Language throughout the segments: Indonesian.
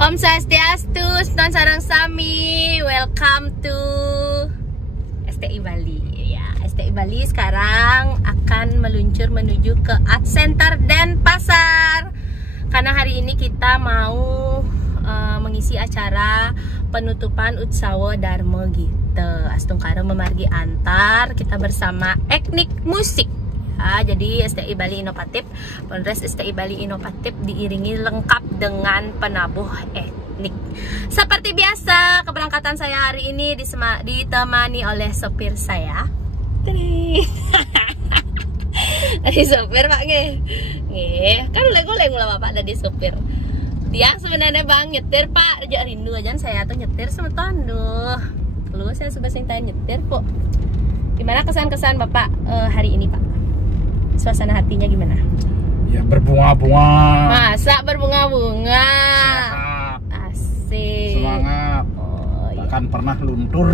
Om Swastiastu, non sarang sami. Welcome to STI Bali. Ya, STI Bali sekarang akan meluncur menuju ke Art Center Denpasar. Karena hari ini kita mau mengisi acara penutupan Utsawa Dharma Gita Astungkara Memargi Antar. Kita bersama Etnik Musik. Jadi STI Bali Inovatif, Polres STI Bali Inovatif diiringi lengkap dengan penabuh etnik. Seperti biasa, keberangkatan saya hari ini ditemani oleh sopir saya. Dari sopir Pak nggih. Kan goleng lah Bapak dari sopir. Dia sebenarnya Bang nyetir Pak, rejak rindu aja saya tuh nyetir semeton. Duh. Lu saya sebesar nyetir kok. Gimana kesan-kesan Bapak hari ini Pak? Suasana hatinya gimana? Ya berbunga-bunga. Masa berbunga-bunga? Sehat. Asik. Semangat. Takkan pernah luntur.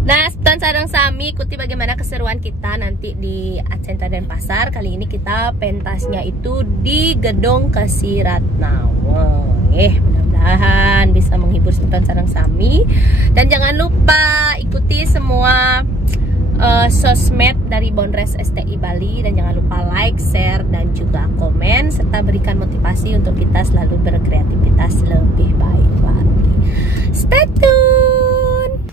Nah, Ston Sarang Sami, ikuti bagaimana keseruan kita nanti di Art Center Denpasar. Kali ini kita pentasnya itu di Gedung Kasiratnawang. Mudah-mudahan bisa menghibur Ston Sarang Sami. Dan jangan lupa ikuti semua sosmed dari Polres STI Bali, dan jangan lupa like, share, dan juga komen, serta berikan motivasi untuk kita selalu berkreativitas lebih baik lagi. Stay tune.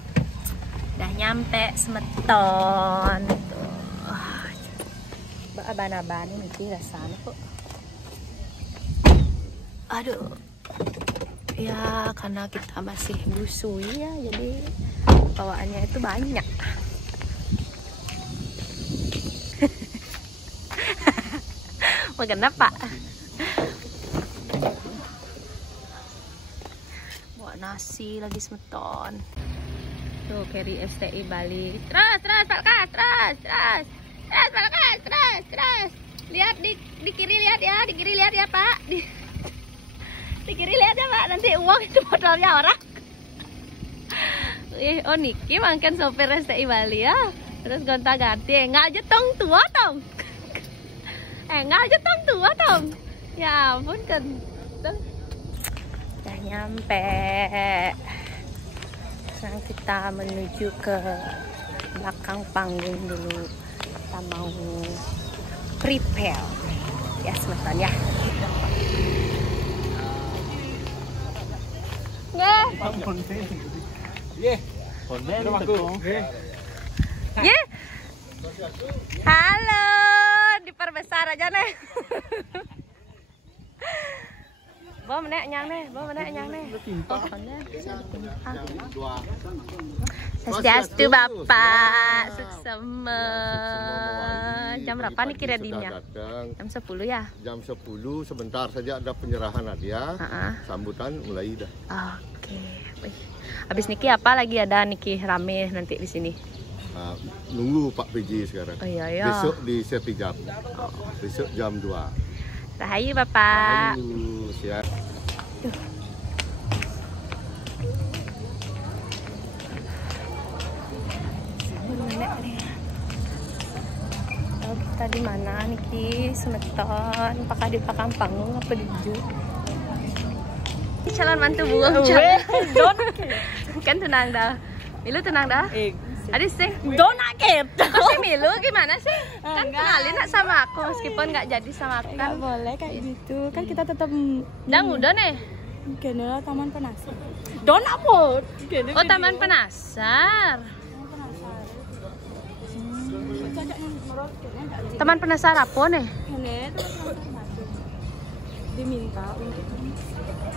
Udah nyampe Semeton tuh. Aban-aban ini rasanya kok. Aduh. Ya karena kita masih busui ya, jadi bawaannya itu banyak. Kenapa? Bawa nasi lagi Semeton. Tuh Keri STI Bali. Terus Pak terus. Lihat di kiri lihat ya, di kiri lihat ya Pak. Di kiri lihat ya Pak, nanti uang itu botolnya orang. Oh Niki makan sopir STI Bali ya. Terus gonta-ganti, enggak aja tong tua tong. Enggak aja tong tua tong. Ya ampun kan. Udah nyampe. Sekarang kita menuju ke belakang panggung dulu. Kita mau prepare. Ya sebentar ya. Nggak. Ye. Halo, diperbesar aja nih. Bawa menek nyang nih. Swastiastu Bapak, sukses. Jam berapa nih kira-kira? Jam 10 ya? Jam 10 sebentar saja ada penyerahan hadiah. Sambutan mulai dah. Oke. Habis Niki apa lagi ada Niki rame nanti di sini? Nunggu Pak PJ sekarang. Oh iya. Besok di Sertijab. Besok jam 2. Rahayu Bapak. Rahayu, siap. Kita di mana Niki? Semeton. Apakah di belakang panggung apa di jauh? Calon mantu buang kan tenang dah. Milu tenang dah. Adik sih. Donaket. Si Milu gimana sih? Kan kenalin nak sama aku meskipun nggak jadi sama aku kan. Nggak boleh kayak gitu. Kan kita tetap udah nih. Kena Taman Penasar. Don apa? Oh Taman Penasar. Taman Penasar apa nih? Diminta untuk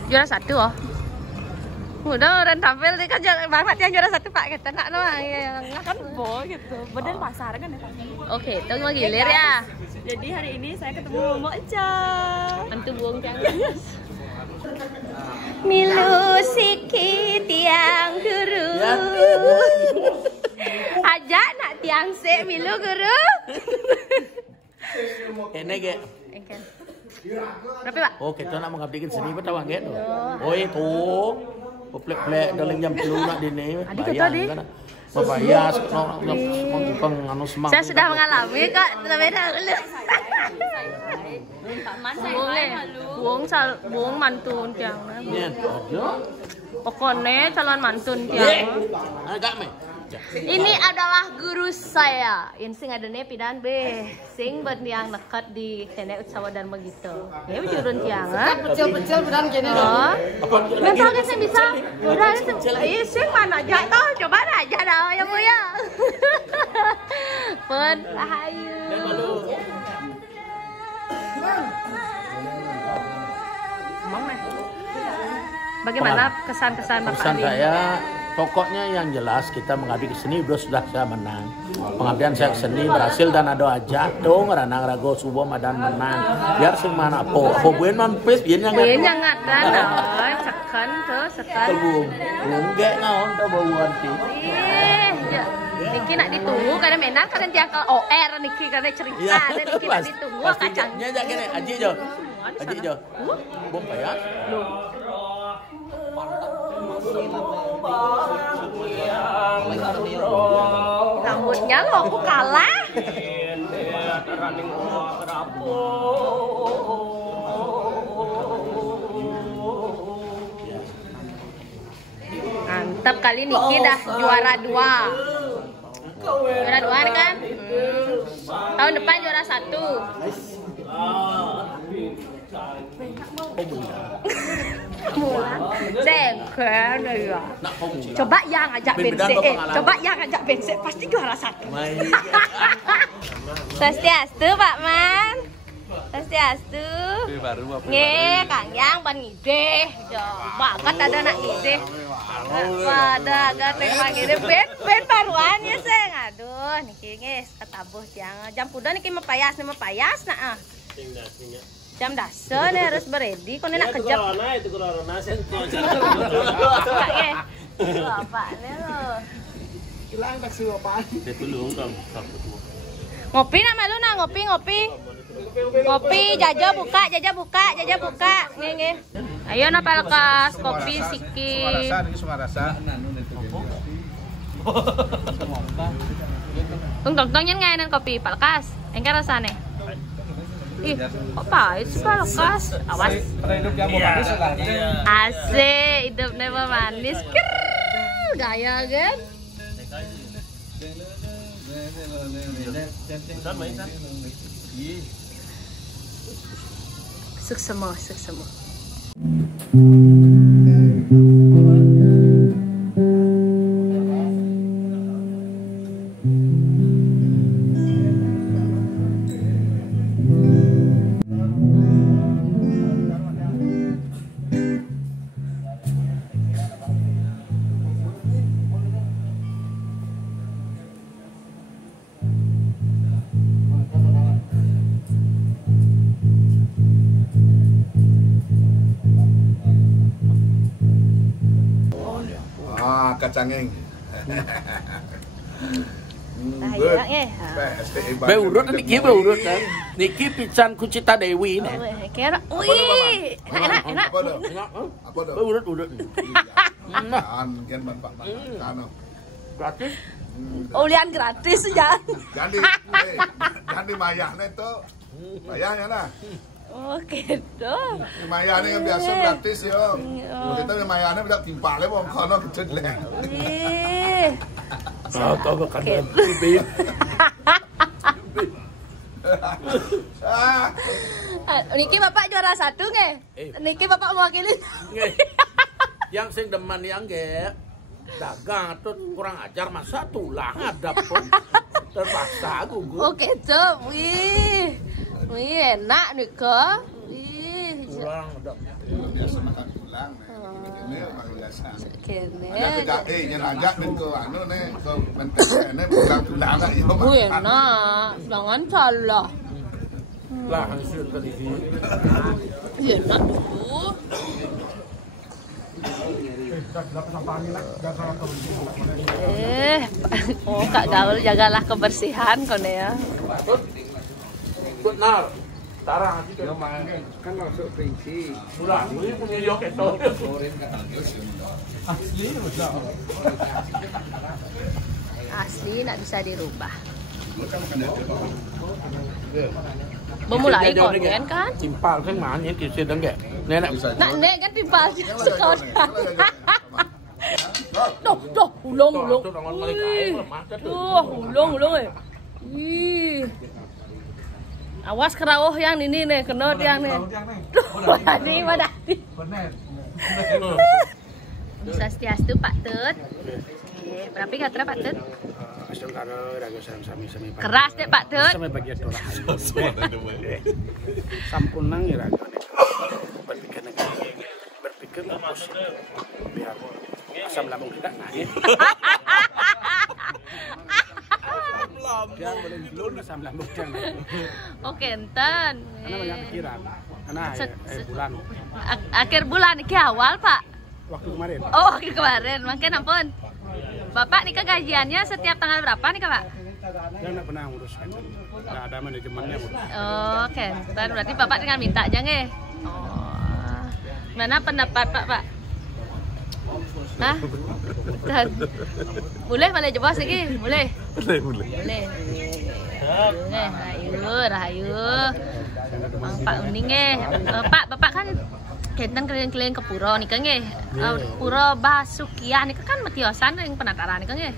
juara 1 oh. Udah orang tampil dia kan banget yang juara 1 Pak kita nak doang kan gitu. Badan pasar kan ya Pak. Oke, itu mau gilir ya. Jadi hari ini saya ketemu Mbak Eca. Antu buang jangan. Milu siki tiang guru. Aja nak tiang se milu guru. Ini ge. Berapa Pak? Oh kita nak mengabdikan seni betul bang gitu. Oh itu. Plek-plek dalam jam 10 nak dini. Bayar kan. Bayar Saya sudah mengalami kok lebih dahulu. buong mantun tiang. Nih, ada. Pokoknya calon mantun tiang. Agak me. Ini adalah guru saya. Yang sing ada nih pidan be. Sing buat yang dekat di kene Utsawa Dharma gitu. Ya jurun tiang. Kecil-kecil beran gini Oh. Mental kan saya bisa. Udah itu. Sing mana aja toh. Coba aja dah ya Bu ya. Pun rahayu. Bagaimana kesan-kesan Bapak Pesan hari ini? saya, pokoknya yang jelas kita mengabdi ke sini sudah saya menang. Pengabdian saya ke sini berhasil dan ada aja dong ranang rago subuh madan menang. Biar semana po buen mampis biar yang Buen yang ngadan, cekan tuh sekan. Belum ge ngaon teh bauan ti. Niki nak ditunggu karena menar karena jangkal OR Niki karena cerita dan Niki nak ditunggu kacangnya. Nya gini, aji jo. Aji jo. Bom payah. Rambutnya lo aku kalah. Mantap kali Niki dah juara 2. Juara 2 kan? Tahun depan juara 1. Dengker ya. Coba yang ajak bensin, coba yang ajak bensin pasti juara 1. Swastiastu Pak Man. Swastiastu. Nggih, Kang Yang ban ngideh. Banget ada nak ngideh. Pada agak tengah ngideh ben baruan ya sing. Aduh, niki geus ketabuh jam puda niki mepayas nah. Jam dasar nih harus beredi, kau nak kejap. Itu corona sentuh. Apa nih lo? Hilang taksi apa? Ngopi nak malu nak ngopi. Ngopi jaja buka. Nge. Ayo nak palkas kopi siki. Semua rasa. Tong yang ngainan kopi palkas. Engkau rasane. Ih, kok pahit sih palkas? Awas. Asik, hidupnya manis. Gaya kan? Suksemo. Kacangeng. Beurut kan. Niki pican Kucita Dewi nih. Kira, wih, enak. Apa dong? Beurut. Kan bapak Gratis. Ulian gratis ya. Jadi mayahnya itu mayahnya lah. Oh gitu. Mayahnya yang biasa gratis yo. Kita mayahnya bisa timpalnya mau kono kecil leh. Kau kan bibit. Niki bapak juara 1 nge? Niki bapak mewakili. Yang sing deman yang ge dagang atau kurang ajar masa tulang ada pun terpaksa gugur. Oh gitu. Wih enak nih kok. Kurang ada. Biasa makan tulang. Ini biasa. Kene. Yang agak men ke anu nih ke mentene bukan tulang ya. Wih enak. Jangan salah. Lah hasil tadi sini. Enak tuh. Kak Gaul jagalah kebersihan kone ya. Benar. Tarang aja. Kan masuk prinsip. Udah, ini punya yok itu. Asli nak bisa dirubah. Memulai konten kan? Timpal kan mana kisah dan kayak nenek. Nak nek kan timpal sekolah. Duh, ulung. Ulung. Ih. Awas kerawuh yang ini nih, kena yang nih. Ini mana? Swastiastu Pak Tut. Berapa kata Pak Tut? Keras deh Pak Tut. Sampai bagian doa. Sampun nang ya berpikir biar asam lambung kita naik. Jangan boleh belum asam lambung jangan. Oke, enten. Karena banyak pikiran. Karena bulan. Akhir bulan ini awal Pak. Waktu kemarin. Oh, kemarin. Makin ampun. Bapak nih gajiannya setiap tanggal berapa nih Pak? Dia nggak pernah ngurus kan. Nggak ada manajemennya ngurus. Oh, kenten. Berarti Bapak tinggal minta aja nggih. Oh. Mana pendapat Pak? Hah? Boleh jebos lagi? Boleh. Rahayu. Pak Uning Bapak kan kenten keliling-keliling ke pura nih kan nggih. Pura Basukiah nih kan metiosan yang penataran nih kan nggih.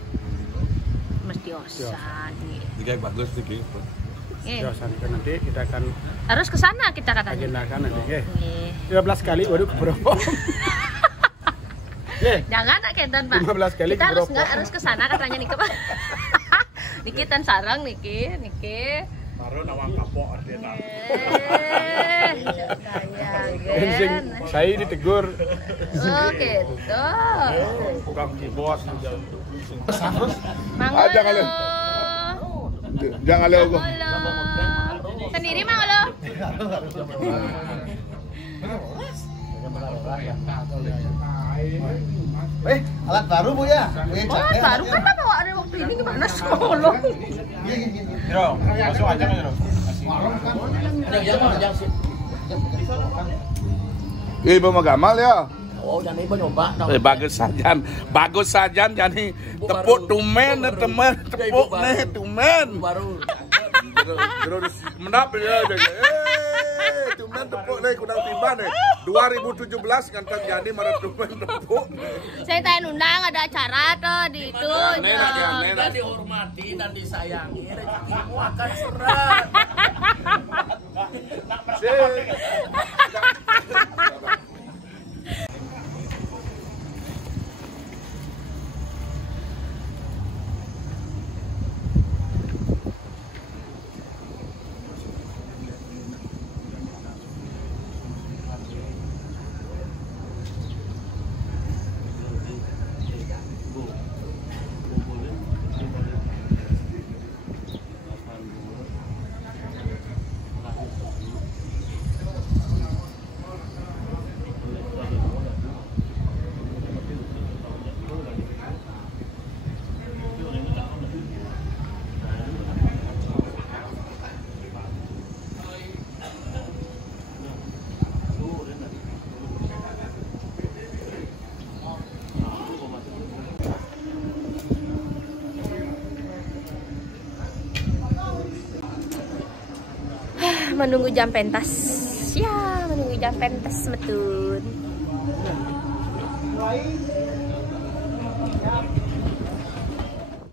Metiosan. Ini bagus nih. Metiosan kan nanti kita akan harus ke sana kita katanya. Agendakan nanti nggih. 15 kali waduh ke pura. Jangan nak kenten Pak. 15 kali kita harus ke sana katanya nih Pak. Niki tan sarang niki. Baru nawang kapok artinya. Saya ditegur. Oh gitu. Bukan di bos. Mangolo. Jangan leo. Sendiri Mangolo. Alat baru Bu ya? Alat baru kan lah bawa dari waktu ini gimana Solo? Bro, masuk aja kan Bro. Ibu mau gamal ya? Oh, jangan ibu nyoba. Bagus saja jadi tepuk tumen teman tepuk nih tumen. Baru. Terus menap ya. Tumen tepuk nih kunang tiba nih. 2017 kan jadi marah tumen tepuk. Saya tanya undang ada acara tuh di itu. Kita dihormati dan disayangi, rezekimu akan serat. Menunggu jam pentas. Ya, menunggu jam pentas metun.